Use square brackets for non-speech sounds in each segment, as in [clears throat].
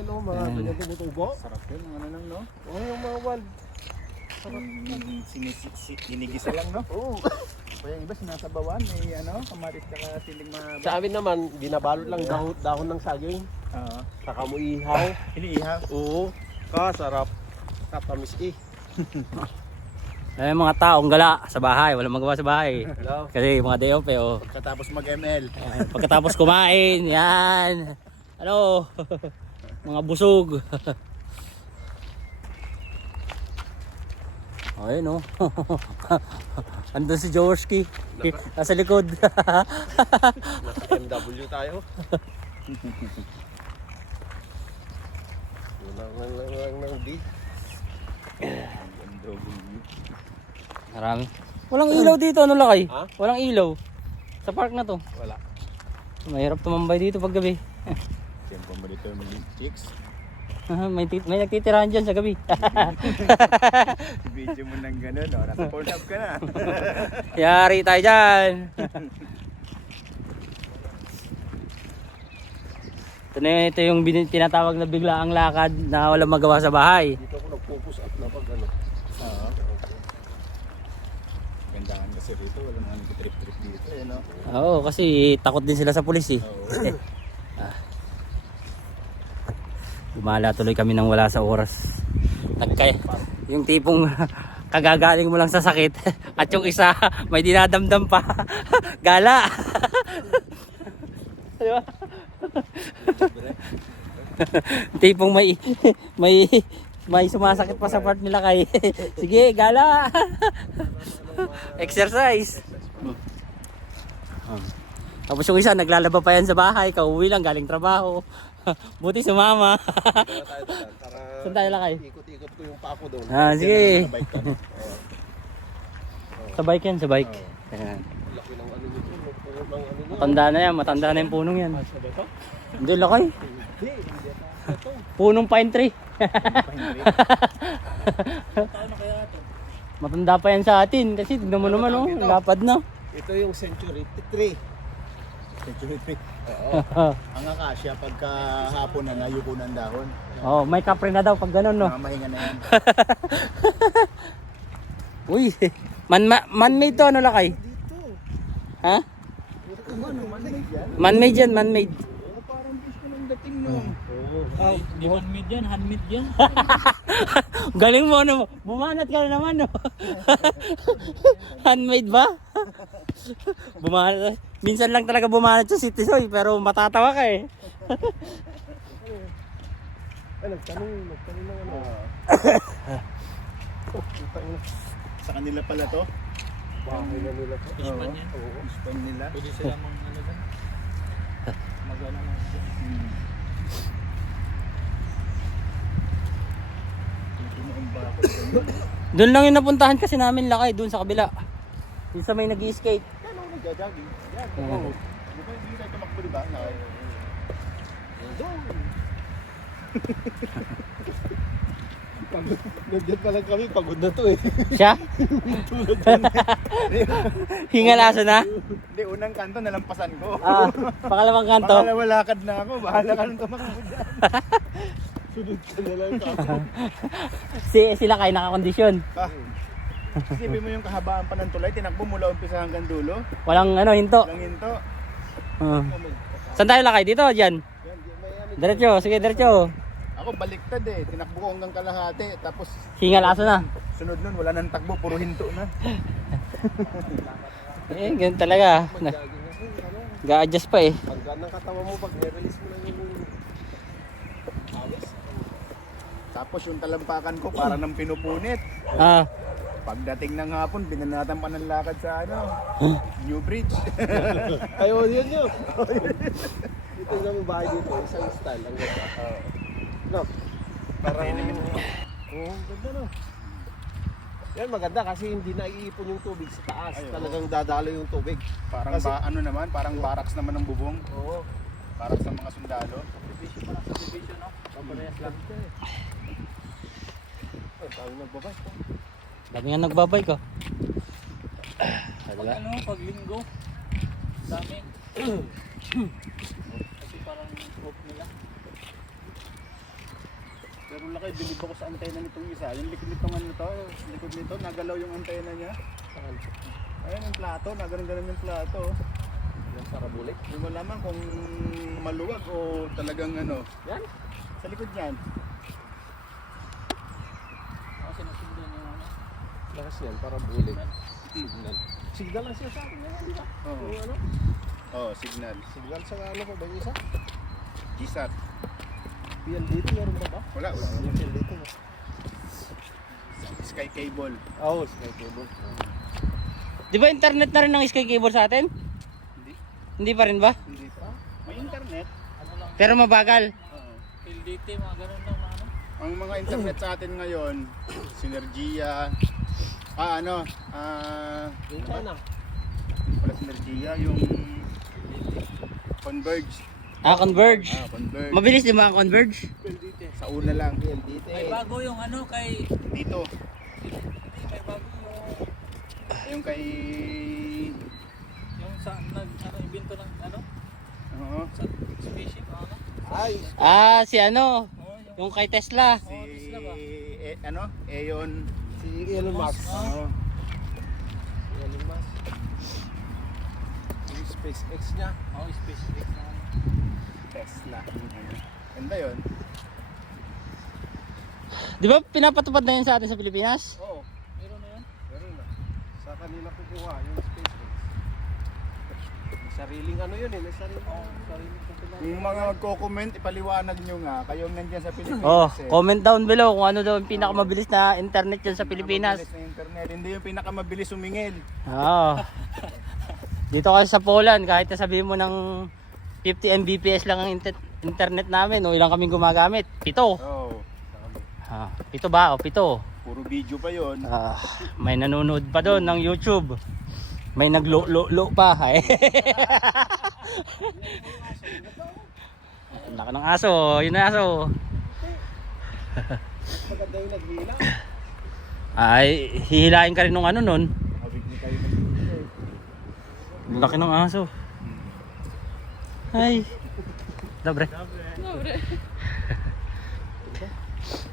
Yan o, mga Ayan. ganyan tumutubo. Sarap yun, ano lang, no? O yung mga wild. Sinisi, inigisa lang, no? Oo. [laughs] Kaya yung iba sinasabawan, may ano, kamatis ka siling mahaba. Sa amin naman, binabalot lang dahon, dahon ng saging. Oo. Saka mo ihaw. Iniihaw. Oo. Kasarap. Tamis eh. [laughs] Ay, mga taong gala sa bahay, walang magawa sa bahay. No? Kasi mga day off eh, oh. Pagkatapos mag-ML. Ayan, Pagkatapos kumain, yan. Ano? [laughs] Mga busog. Ayun [laughs] oh. Andun si Jaworski. Nasa likod. Nasa MW tayo. [laughs] Lang lang lang lang lang di. Marami. Walang ilaw dito, ano lakay? Ha? Walang ilaw. Sa park na to. Wala. Mahirap tumambay dito pag gabi. [laughs] Siyempre mo dito yung mga chicks. may, may nagtitirahan dyan sa gabi. [laughs] Video mo ng gano'n, no? Nasa porn up ka na. [laughs] Yari tayo dyan. [laughs] ito na yun, ito yung bin- tinatawag na bigla ang lakad na walang magawa sa bahay. Dito ako nag-focus up na pag ano. Oo. Gandahan kasi dito, wala mga nag-trip-trip dito, eh, no? Oo, kasi takot din sila sa pulis eh. Oo. [coughs] Gumala tuloy kami nang wala sa oras. Nagkay, yung tipong [laughs] kagagaling mo lang sa sakit [laughs] at yung isa [laughs] may dinadamdam pa. Gala. Di ba? tipong may may may sumasakit pa sa part nila kay sige gala exercise tapos yung isa naglalaba pa yan sa bahay kauwi lang galing trabaho [laughs] buti sumama. Saan tayo lakay? ikot-ikot ko yung pako doon. ah sige. sa bike yan sa bike. Ayan. Laki ng ano nito. ng ano niya. matanda na yan matanda na yung punong yan. Hindi lakay. Punong pine tree. [laughs] Matanda pa yan sa atin kasi tignan mo naman oh lapad na. Ito yung century tree. Oo. [laughs] Ang akasya, pagka hapon na nayuko ng dahon. oh may kapre na daw pag ganun no Mamahinga na yan. [laughs] uy man ma, man-made to ano lakay Dito. ha Ano, malamig yan? man-made Oo, parang ko ng dating, no? Oo. Di man-made yan, handmade yan. [laughs] Galing mo ano, bumanat ka na naman no. handmade ba? bumanat. Minsan lang talaga bumanat sa City Soy pero matatawa ka eh. Ay, nagtanong, nagtanong ng ano. Oh, ina. Sa kanila pala to. Bahay na nila to. Oo. Oo. Spam nila. Pwede sila mang ano dyan. [laughs] Mag Hmm. Ito mo ang bakod. Doon lang yung napuntahan kasi namin lakay, doon sa kabila. Yung sa may nag-skate. Nagja-jogging. Yan. Oo. Di ba hindi tayo tumakbo, di ba? Nakay. Pagod. Nandiyan pa lang kami, pagod na to eh. Siya? [laughs] Hingalaso na? Hindi, unang kanto nalampasan ko. Ah, pangalawang kanto. Pangalawa lakad na ako. Bahala ka nang tumakbo dyan. [laughs] Sunod ka na lang ka. Si, sila kayo nakakondisyon. Ah. Isipin mo yung kahabaan pa ng tulay, tinakbo mula umpisa hanggang dulo. Walang ano, hinto. Lang hinto. Ah. Saan tayo lakay? Dito, dyan. Diretso, sige diretso. Ako baliktad eh. Tinakbo ko hanggang kalahati. Tapos Hingalaso na. sunod nun, wala nang takbo. Puro hinto na. [laughs] Eh, ganun talaga. Na, ga-adjust pa eh. Pagka ng katawan mo, pag release mo lang yung. Tapos yung talampakan ko para nang pinupunit. Ah, Pagdating ng hapon, binanatan pa ng lakad sa ano, New Bridge. [laughs] Ayo, yun yun. [laughs] Dito yung bahay dito, isang style. Ang ganda. No. Parang... Oo, ganda no. Yan maganda kasi hindi naiipon yung tubig sa taas. Ay, oo. Talagang dadalo yung tubig. Parang Kasi- ba, ano naman, parang barracks naman ng bubong. Oo. Para sa mga sundalo. Paparehas lang ito eh. Ay, tayo nagbabay. Dami nga nagbabay ko. Pag ano, pag linggo, dami. Kasi parang hope nila. Pero laki, bilib ako sa antena nitong isa. Yung likod nitong ano to, likod nito, nagalaw yung antena niya. Ayun yung plato, naganon-ganon yung plato. Yung parabulik. Hindi mo laman kung maluwag o talagang ano. Yan. Sa likod niyan. Ako sinusundan yung ano. Lakas yan, parabulik. Signal. Signal lang siya sa akin yan, di ba? Oo. Yung ano? Oh, signal. Signal sa ano pa ba yung isa? GSAT. PLDT, meron ba ba? Wala, wala. Yung PLDT mo. Sky cable. Oo, oh, sky cable. Di ba internet na rin ng Sky Cable sa atin? Hindi. Hindi pa rin ba? Hindi pa. May internet. Ano lang. Pero mabagal. Oo. LDT, mga ganun lang ano. Ang mga internet sa atin ngayon, [clears throat] Synergia, ah ano, ah, Yung China. wala Synergia, yung Converge. Ah, Converge. Ah, Converge. Mabilis di ba ang Converge? Sa una lang. PLDT. May bago yung ano kay... Dito, Hindi, may bago yung... yung kay, Yung sa... Nag, ano, ibento ng ano? oo, Sa spaceship, ano? Ay, Ah, si ano? Oo, yung... Yung kay Tesla. si, Oo, Tesla ba? eh, ano, Aeon, si Elon Musk. oo, Si Elon Musk. Yung SpaceX niya. Oo, spaceship na ano. Tesla. Ganda yun. Di ba pinapatupad na yun sa atin sa Pilipinas? Oo, Meron na yun? meron na. Sa kanila kukuha yung SpaceX. Sariling ano yun eh, may sariling, sariling kumpilan. Yung mga magko-comment, ipaliwanag nyo nga, kayong nandiyan sa Pilipinas. Oh, eh. comment down below kung ano daw yung pinakamabilis na internet dyan sa Pilipinas. Pinakamabilis na internet. Hindi yung pinakamabilis sumingil. Oo. [laughs] Dito kasi sa Poland, kahit na sabihin mo ng 50 Mbps lang ang inter- internet namin, o ilang kaming gumagamit? Pito. Oh, Ah, pito ba? O pito. puro video pa yon. Ah, may nanonood pa doon ng YouTube. May naglo-lo-lo pa. Eh. Ang [laughs] Laki ng aso, yun na aso. Maganda yung naghila. Ay, hihilain ka rin nung ano nun. Ang Laki ng aso. Ay. Dobre.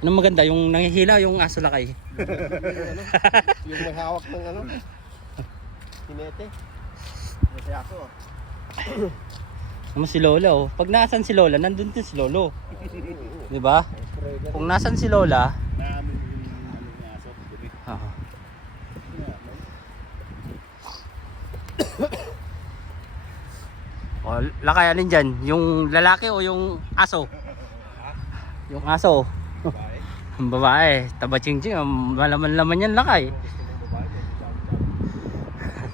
Anong maganda? Yung nangihila, yung aso lakay. Yung may hawak ng ano. [laughs] Kinete. Kasi ako, Naman si Lola oh. Pag nasan si Lola, nandun din si Lolo. Di ba? Kung nasan si Lola, namin yung ano niya, gabi. ah, [coughs] O, lakay alin dyan? Yung lalaki o yung aso? Yung aso. Ang babae. Taba ching ching. Malaman-laman yan lakay. Oo. Nangaling ka sa ano. Oo. Yung mga ganito.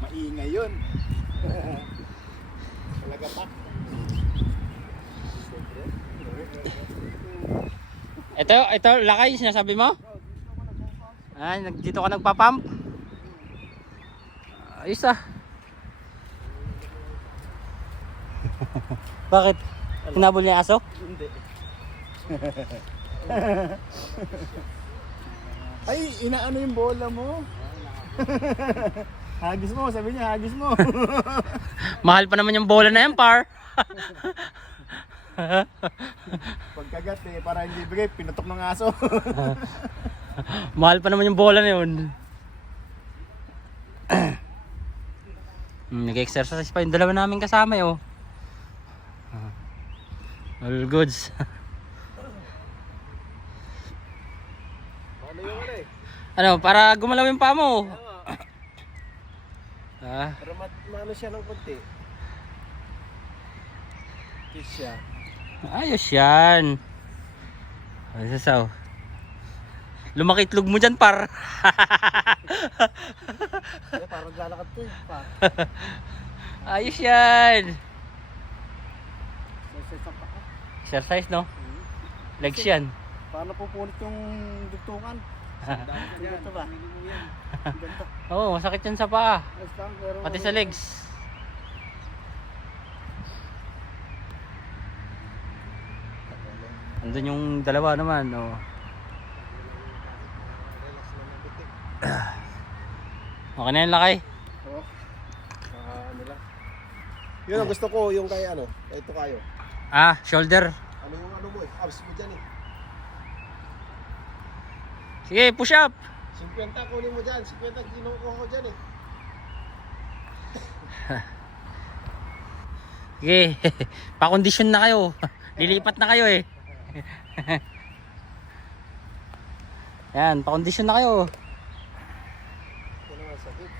Maingay yun. Talaga pa. Ito, ito lakay sinasabi mo? Ay, dito ka nagpapump? Ayos ah. Bakit? Hinabol niya aso? Hindi. [laughs] Ay, inaano yung bola mo? [laughs] hagis mo, sabi niya, hagis mo. [laughs] Mahal pa naman yung bola na yan, par. Pagkagat eh, para hindi bigay, pinutok ng aso. Mahal pa naman yung bola na yun. [coughs] Hmm, Nag-exercise pa yung dalawa namin kasama eh, oh. All goods. Ano yung ano eh? Ano, para gumalaw yung paa mo. [coughs] Ah, Pero mat maano siya ng konti. Kiss siya. ayos yan. Ayos saw. Lumaki itlog mo dyan, par. Eh, parang lalakad to eh. Pa. [laughs] ayos yan. Sa sa. Exercise, no? Legs yan. Paano pupunit yung dugtungan? Ganito ba? Ganito. [laughs] Oo, oh, masakit yan sa paa. Lang. Pati sa legs. Andun yung dalawa naman, oh. [clears throat] Okay na yan, lakay. Oo. Yun ang gusto ko, yung kay ano, kay Tukayo. Ah, shoulder. Ano yung ano mo eh, abs mo dyan eh. Sige, push up. 50 kunin mo dyan, 50 kinukuha ko dyan eh. [laughs] Sige, [laughs] pa-condition na kayo. [laughs] Lilipat na kayo eh. Yan, pa-condition na kayo.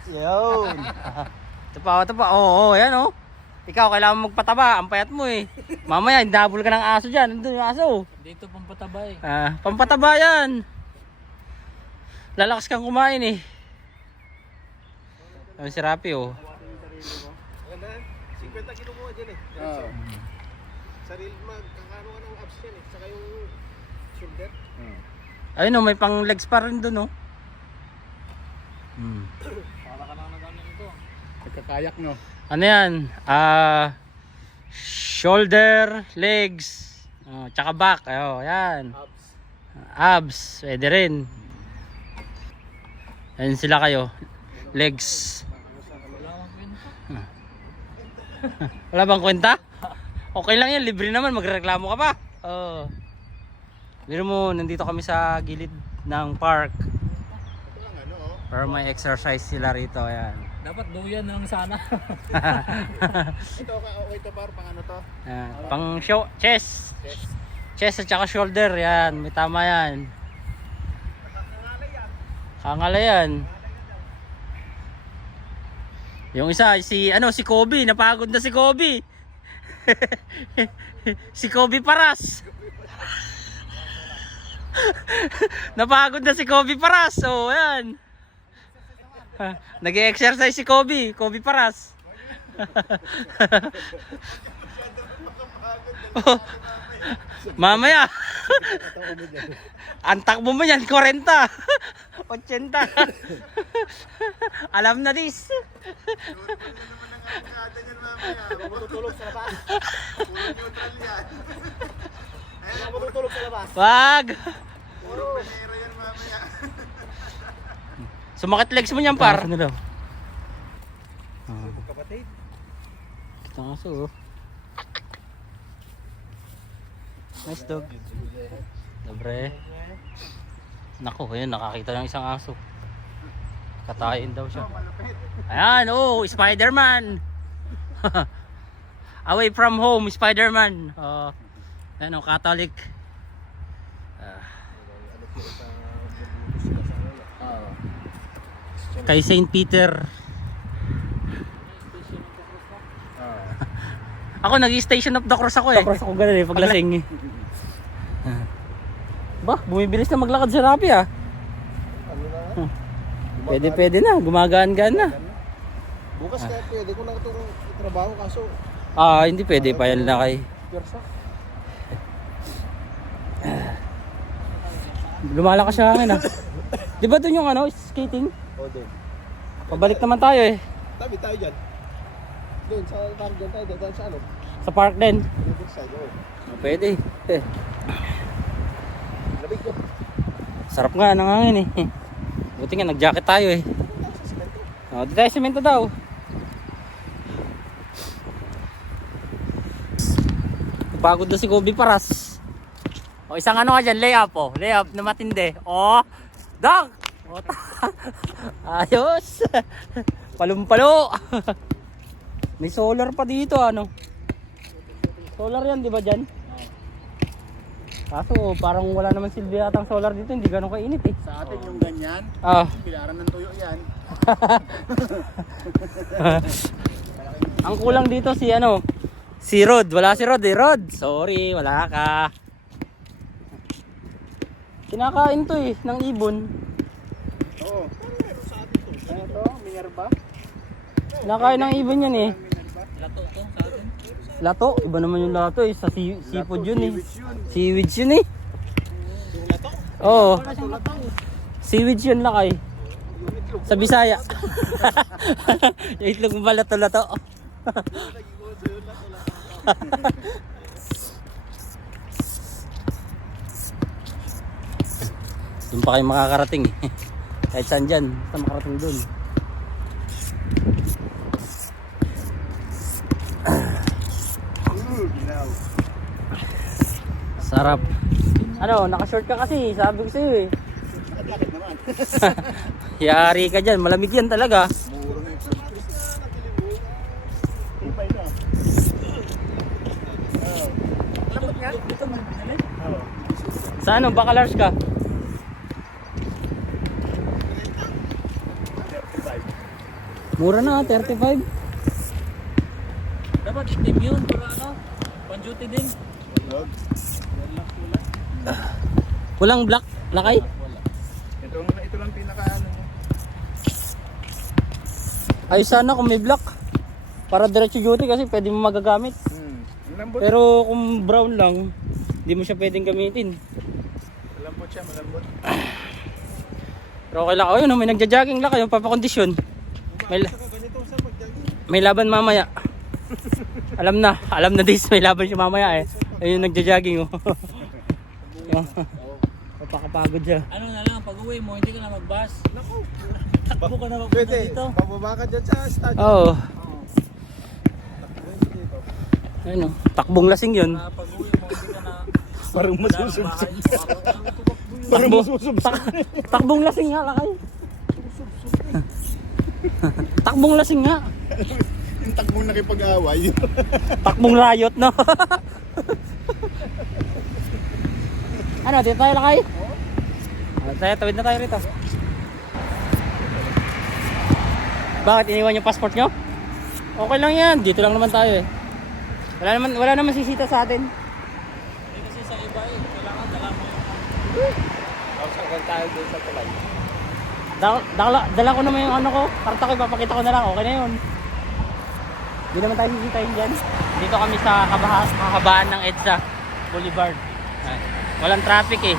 Yun. Ito pa, ito pa. Oo, oh, yan oh. Ikaw, kailangan magpataba. Ang payat mo eh. Mamaya, double ka ng aso dyan. Nandun yung aso. Dito pang patabay. Ah, pampataba yan. Lalakas kang kumain eh. Ang si Rapi oh. Maganda, 50 kinukuha dyan eh. Oo. Sarili, magkakano ka ng abs yan eh. Saka yung shoulder. Ayun oh, may pang legs pa rin dun oh. Hmm. Para ka lang nag-ano ito. Nagkakayak no. Ano yan? Ah, shoulder, legs, oh, tsaka back. Ayo, yan. Abs. Abs, pwede rin. Ayun sila kayo. Legs. Wala bang kwenta? Okay lang yan, libre naman, magreklamo ka pa. Oo. Oh. Biro mo, nandito kami sa gilid ng park. Oh. Para may exercise sila rito, ayan. Dapat duyan lang sana. [laughs] Ito okay, okay to par pang ano to. Ayan. Pang show, chest. Chest at saka shoulder, yan. May tama yan. Kangala yan. Yung isa, si, ano, si Kobe. Napagod na si Kobe. [laughs] si Kobe Paras. [laughs] Napagod na si Kobe Paras. So, yan. [laughs] Nag-exercise si Kobe. Kobe Paras. Oh, Mamaya. [laughs] Ang takbo mo yan, 40. 80. Alam na dis. Matutulog sa labas. Ayaw matutulog sa labas. Wag. Sumakit legs mo niyan par. Ano daw? Kapatid. Kita nga so. oh. Nice dog. Dobre. Nako, ayun, nakakita ng isang aso. Katayin daw siya. Ayan, oh, Spider-Man. [laughs] Away from home, Spider-Man. Oh, ayan, oh, Catholic. Ah, kay Saint Peter. Oo. [laughs] Ako, nag-station of the cross ako eh. Cross ako ganun eh, paglasing eh. [laughs] Ba, bumibilis na maglakad sa Rappi ah. Ano na? Hmm. Pwede, pwede na. Gumagaan-gaan na. Bukas kaya pwede ko na itong trabaho kaso Ah, hindi pwede pa yan na kay. pwersa. Lumalakas siya hangin ah. Di ba dun yung ano, skating? O doon. Pabalik naman tayo eh. Tabi tayo dyan. Doon sa park dyan tayo, dyan sa ano? Sa park din. Ah, Pwede. Eh, Labig ko. Sarap nga ng hangin eh. [laughs] Buti nga nag-jacket tayo eh. Oh, di tayo semento daw. Pagod na si Kobe Paras. O isang ano ka dyan, layup oh. Layup na matindi. Oh, dunk! O, ta- Ayos! [laughs] Palumpalo! [laughs] May solar pa dito ano. Solar yan, di ba dyan? Kaso parang wala naman silbi yata ang solar dito, hindi ganun kainit eh. Sa atin yung ganyan, Ah, pilaran ng tuyo yan. [laughs] Ang kulang dito si ano, si Rod. Wala si Rod eh. Rod, sorry, wala ka. Kinakain to eh, ng ibon. Oo. Ano to? Minerva? Kinakain ng ibon yan eh. Lato to sa. Lato, iba naman yung lato eh. Sa sea- seafood yun eh. Seaweeds yun. Seaweeds yun eh. Oo. Seaweeds yun lakay. Sa Bisaya. [laughs] yung itlog mo ba lato-lato? [laughs] Doon pa kayo makakarating eh. [laughs] Kahit saan dyan, basta makarating doon. Sarap. Ano, naka-short ka kasi, sabi ko sa'yo eh. [laughs] Yari ka dyan, malamig yan talaga. Sa ano, bakalars ka? Mura na, 35. Dapat itim yun para ano, pan-duty din. Walang black, lakay? Ito, ito lang pinaka ano. Ay sana kung may black. Para diretso duty kasi pwede mo magagamit. Hmm. Pero kung brown lang, hindi mo siya pwedeng gamitin. Malambot siya, malambot. Pero okay lang. Oh, yun, oh, may nagja-jogging lang kayo, papakondisyon. May, may laban mamaya. Alam na, alam na this, may laban siya mamaya eh. Ayun, nagja-jogging oh. [laughs] Papakapagod siya. Ano na lang, pag uwi mo, hindi ka na mag-bus. Naku, takbo ka na magpunta Pwede, dito. bababa ka dyan sa stadium. Oo. Ayun oh, takbong lasing yun. Na pag uwi mo, hindi ka na... [laughs] Parang bahay. Parang Takbo, tak, takbong lasing nga lakay. [laughs] takbong lasing nga. Yung takbong nakipag-away. [laughs] Takbong riot, no? [laughs] ano, dito tayo lakay? Oh. Tayo, tawid na tayo rito. Bakit iniwan yung passport nyo? Okay lang yan, dito lang naman tayo eh. Wala naman, wala naman sisita sa atin. Hindi kasi sa iba eh, kailangan dala mo yung... Tapos hanggang tayo doon sa tulay. Dala, dala, dala ko naman yung ano ko, karta ko, ipapakita ko na lang, okay na yun. Hindi naman tayo sisitahin dyan. Dito kami sa kabahas, kahabaan ng EDSA Boulevard. Ay, walang traffic eh.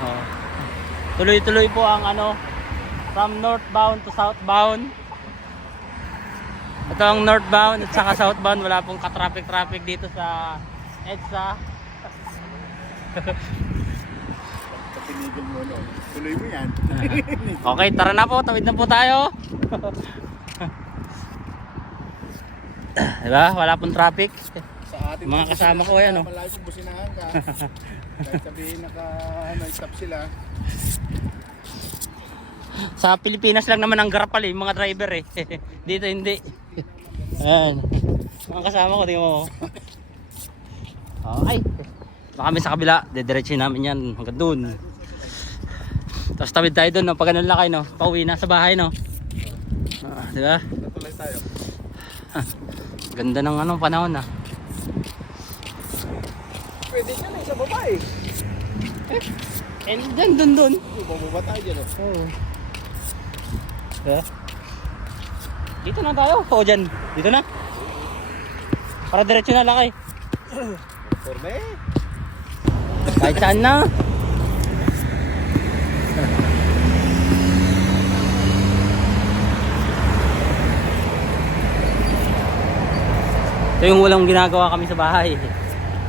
Oh. Tuloy-tuloy po ang ano, from northbound to southbound. Ito ang northbound at saka southbound, wala pong ka-traffic-traffic dito sa EDSA. Sa pinigil mo, no? Tuloy mo yan. Okay, tara na po, tawid na po tayo. [laughs] diba? Wala pong traffic. Sa atin. Mga kasama ko yan, oh. Malayo kung businahan ka. Kahit sabihin naka, ano, stop sila. Sa Pilipinas lang naman ang garapal eh, mga driver eh. [laughs] Dito hindi. Ayan. Mga kasama ko, tingnan mo. Okay. Baka kami sa kabila, dediretso namin yan hanggang dun. Tapos tawid tayo dun, no? pag ganun lakay, no? pauwi na sa bahay, no? Ah, di ba? Natulay tayo. Ganda ng ano, panahon, ah. Pwede ka lang sa baba eh. And dyan, dun, dun. Bababa tayo dyan eh. Oo. Diba? Dito na tayo. O dyan. Dito na. Para diretso na lakay. Forme. Kahit saan na. Ito yung walang ginagawa kami sa bahay.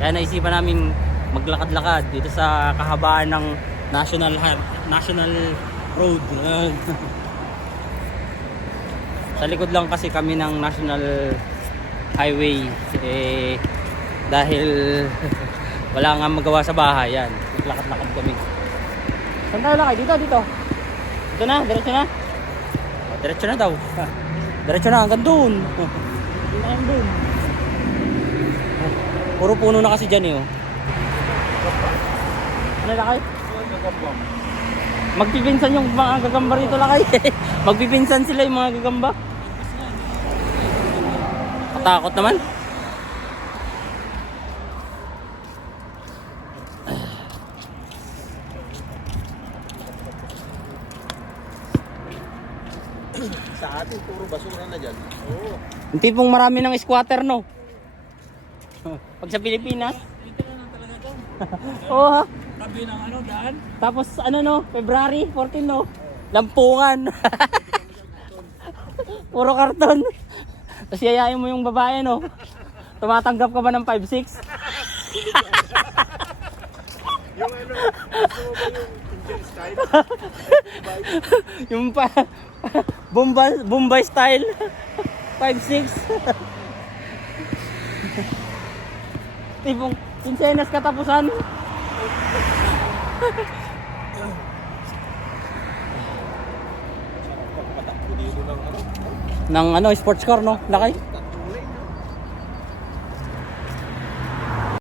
Kaya naisipan namin maglakad-lakad dito sa kahabaan ng National National Road. [laughs] Sa likod lang kasi kami ng National Highway. Eh, dahil [laughs] wala nga magawa sa bahay yan. Maglakad-lakad kami. Saan tayo lakay? Dito, dito. Dito na, diretso na. Diretso na daw. [laughs] Diretso na hanggang doon. Hanggang doon. Puro puno na kasi dyan eh. Oh. Ano lakay? Magpipinsan yung mga gagamba rito lakay. [laughs] Magpipinsan sila yung mga gagamba. Katakot naman. Sa atin, puro basura na dyan. Oo. Yung tipong marami ng squatter no. Pag sa Pilipinas. Dito na lang talaga doon. [laughs] Oo ha. Tabi ng ano, daan. Tapos ano no, February 14 no. Lampungan. [laughs] Puro karton. Tapos yayain mo yung babae no. Tumatanggap ka ba ng 5-6? Yung ano, gusto mo ba yung Indian style? [laughs] yung pa Bombay, Bombay style 5-6 tipong Kinsenas katapusan. Pagpatakbo dito ng ano. Sports car, no? Laki.